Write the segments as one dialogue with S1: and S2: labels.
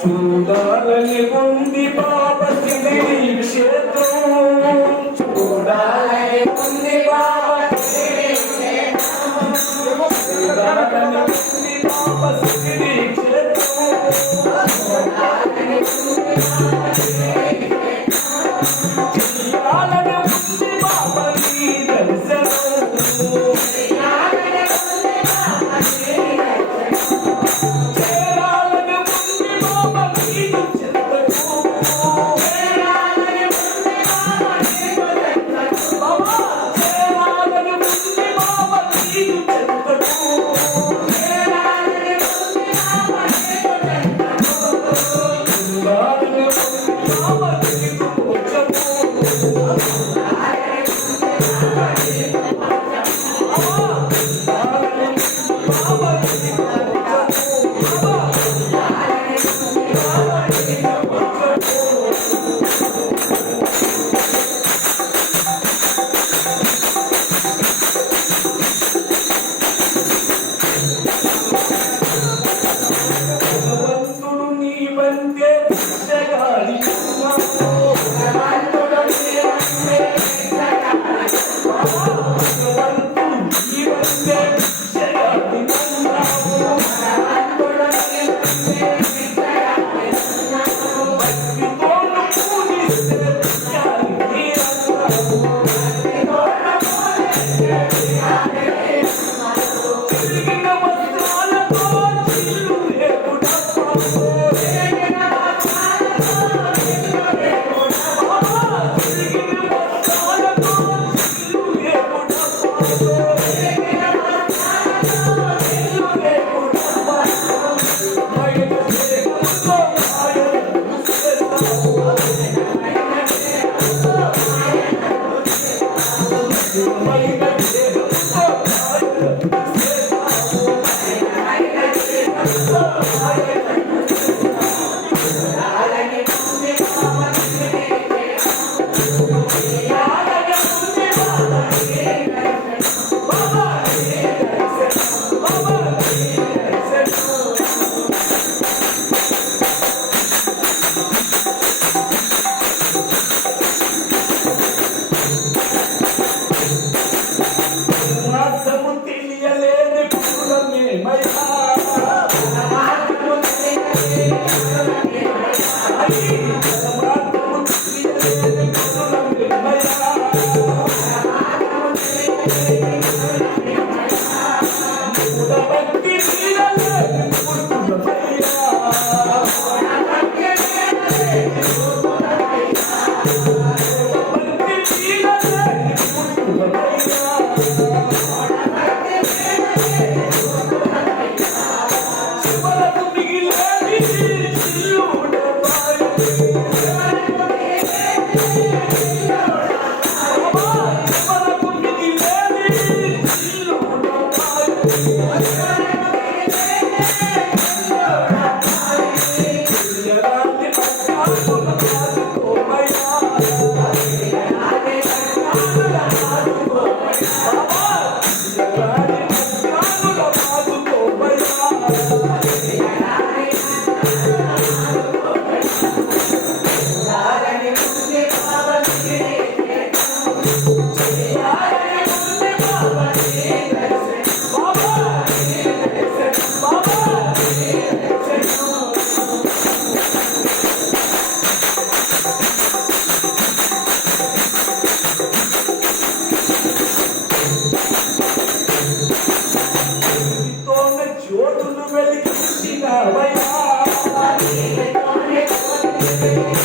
S1: చూడాలని ఉంది పాపకి క్షేత్రం.
S2: చూడాలి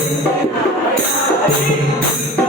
S2: Aí,
S1: aí, aí.